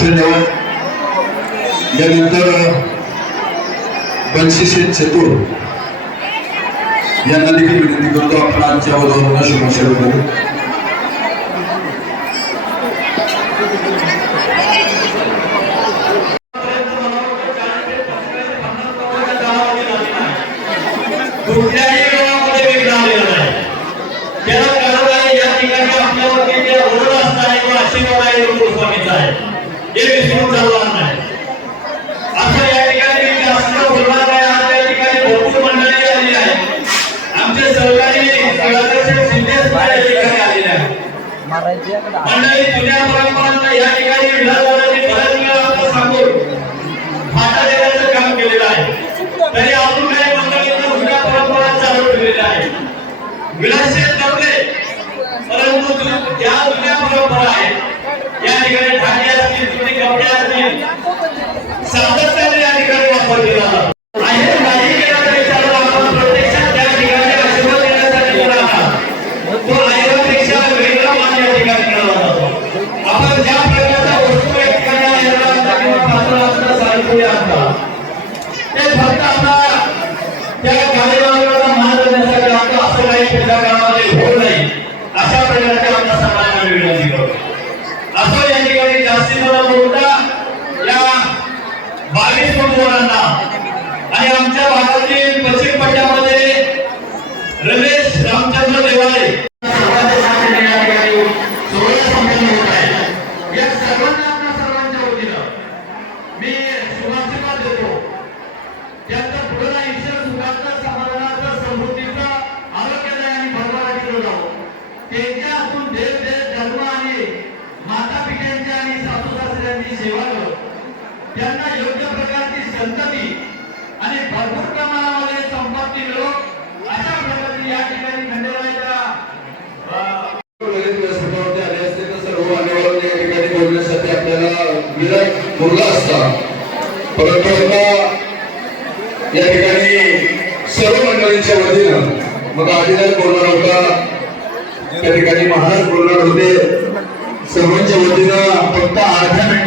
धन्यवाद यानंतर बंशीशे चतुर यांना देखील विनंती करतो आपण आजच्या वधावरला शुभाशय करू कुठल्याही गावामध्ये विघ्न आलेलं नाही त्याला कारण आहे या ठिकाणी आपल्यावरती जे ओरड असणार आहे किंवा आशीर्वाद आहे तो गोस्वामीचा आहे हे विसरून चालणार नाही असं या ठिकाणी जास्त बोलणार नाही आज या ठिकाणी भरपूर मंडळी आली आहे आमचे सहकारी कलादर्शक या ठिकाणी आलेले आहेत मंडळी जुन्या परंपरांना या ठिकाणी विधानसभेने बऱ्याच वेळा सांगून फाटा देण्याचं काम केलेलं आहे तरी अजून काही मंडळींना जुन्या परंपरा चालू ठेवलेल्या आहे विलासित नव्हते परंतु त्या ज्या जुन्या परंपरा आहेत या ठिकाणी ठाणे असतील जुने कपडे असतील सातत्याने या ठिकाणी वापर केला आपण प्रत्यक्षात केला जातो. तो वेगळा मान या ठिकाणी केला जातो आपण ज्या प्रकारच्या वस्तू या ठिकाणी आयुर्वेद आणता किंवा पात्र असता साहित्य आणता ते फक्त आपला त्या कार्यक्रमाला मान देण्यासाठी आपलं असं काही पुढच्या काळामध्ये होऊ नये अशा प्रकारचे आपल्या समाजाला विनंती करतो असं या ठिकाणी जास्ती या बावीस मुलांना त्यांची सेवा करत त्यांना योग्य प्रकारची संतती आणि भरपूर प्रमाणामध्ये संपत्ती मिळो अशा प्रकारची या ठिकाणी खंडेरायाच्या या ठिकाणी बोलण्यासाठी आपल्याला विराट बोलला असता परंतु आता या ठिकाणी सर्व मंडळींच्या वतीनं मग आदिनाथ बोलणार होता त्या ठिकाणी महाराज बोलणार होते. सर्वांच्या वतीनं फक्त अर्ध्या मिनिट